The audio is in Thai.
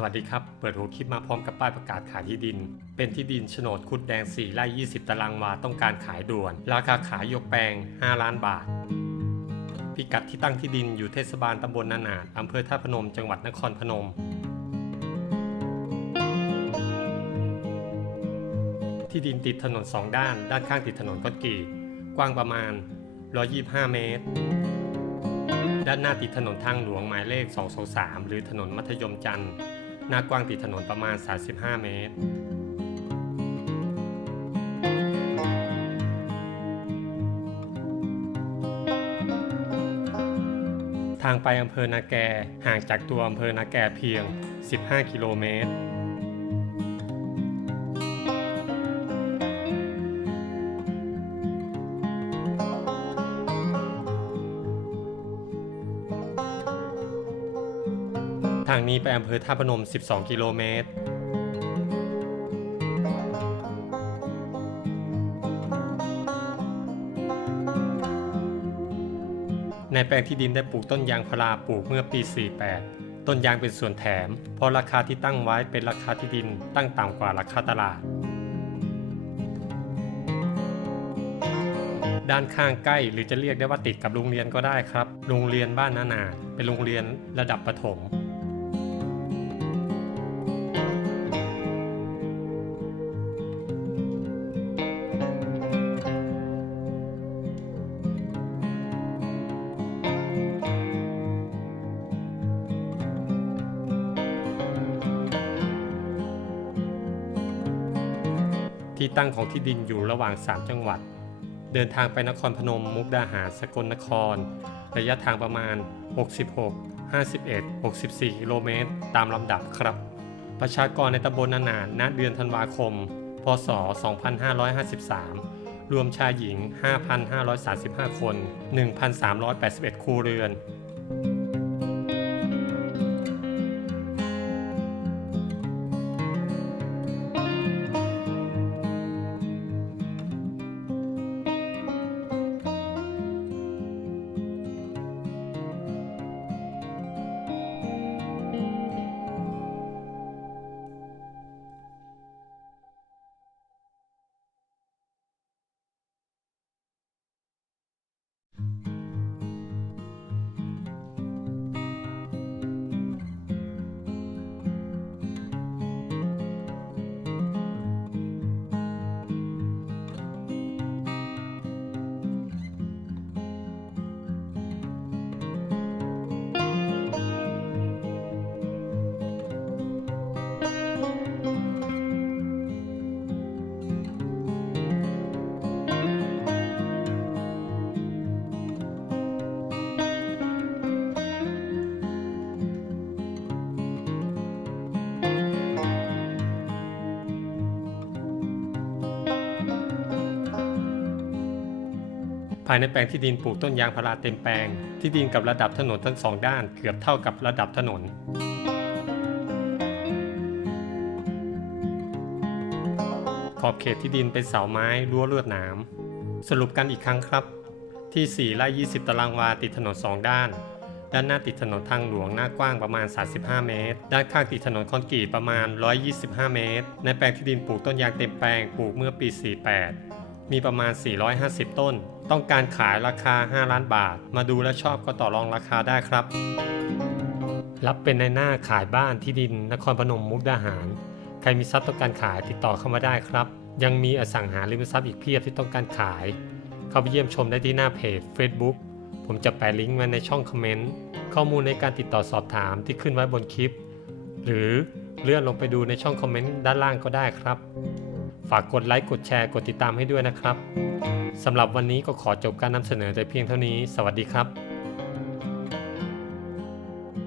สวัสดีครับ เปิดหัวคลิปมาพร้อมกับป้ายประกาศขายที่ดิน เป็นที่ดินโฉนดคุดแดง 4 ไร่ 20 ตารางวาต้องการขายด่วน ราคาขายยกแปลง 5 ล้านบาท พิกัดที่ตั้งที่ดินอยู่เทศบาลตำบลนานาดอำเภอท่าพนม จังหวัดนครพนม ที่ดินติดถนนสองด้าน ด้านข้างติดถนนคอนกรีตกว้างประมาณ 125 เมตรด้านหน้าติดถนนทางหลวงหมายเลข 223 หรือถนนมัธยมจันทร์ หน้ากว้างติดถนนประมาณ 35 เมตร ทางไปอำเภอนาแกห่างจากตัวอำเภอนาแกเพียง 15 กิโลเมตร ทางนี้ไปอำเภอท่าพนม 12 กิโลเมตร ในแปลงที่ดินได้ปลูกต้นยางพาราปลูกเมื่อปี 48 ต้นยางเป็นส่วนแถม เพราะราคาที่ตั้งไว้เป็นราคาที่ดินตั้งต่ำกว่าราคาตลาด ด้านข้างใกล้หรือจะเรียกได้ว่าติดกับโรงเรียนก็ได้ครับ โรงเรียนบ้านนานา เป็นโรงเรียนระดับประถม ที่ตั้งของที่ดินอยู่ระหว่าง 3 จังหวัด เดินทางไปนครพนม มุกดาหาร สกลนคร ระยะทางประมาณ 66 51 64 กิโลเมตร ตามลำดับครับ ประชากรในตำบลนานาณเดือนธันวาคม พศ 2553 รวมชายหญิง 5,535 คน 1,381 ครัวเรือน ภายในแปลงที่ดินปลูกต้นยางพาราเต็มแปลง ที่ดินกับระดับถนนทั้งสองด้านเกือบเท่ากับระดับถนน ขอบเขตที่ดินเป็นเสาไม้รั้วลวดหนาม สรุปกันอีกครั้งครับ ที่4ไร่20 ตารางวาติดถนน 2 ด้าน ด้านหน้าติดถนนทางหลวงหน้ากว้างประมาณ 35 เมตร ด้านข้างติดถนนคอนกรีตประมาณ 125 เมตร ในแปลงที่ดินปลูกต้นยางเต็มแปลงปลูกเมื่อปี 48 มีประมาณ 450 ต้น ต้องการขายราคา 5 ล้านบาท มาดูและชอบก็ต่อรองราคาได้ครับ รับเป็นในหน้าขายบ้านที่ดินนครพนมมุกดาหาร ใครมีทรัพย์ต้องการขายติดต่อเข้ามาได้ครับ ยังมีอสังหาริมทรัพย์อีกเพียบที่ต้องการขาย เข้าไปเยี่ยมชมได้ที่หน้าเพจ Facebook ผมจะแปะลิงก์ไว้ในช่องคอมเมนต์ ข้อมูลในการติดต่อสอบถามที่ขึ้นไว้บนคลิป หรือเลื่อนลงไปดูในช่องคอมเมนต์ด้านล่างก็ได้ครับ ฝากกดไลค์กดแชร์กดติดตามให้ด้วยนะครับสำหรับวันนี้ก็ขอจบการนำเสนอแต่เพียงเท่านี้ สวัสดีครับ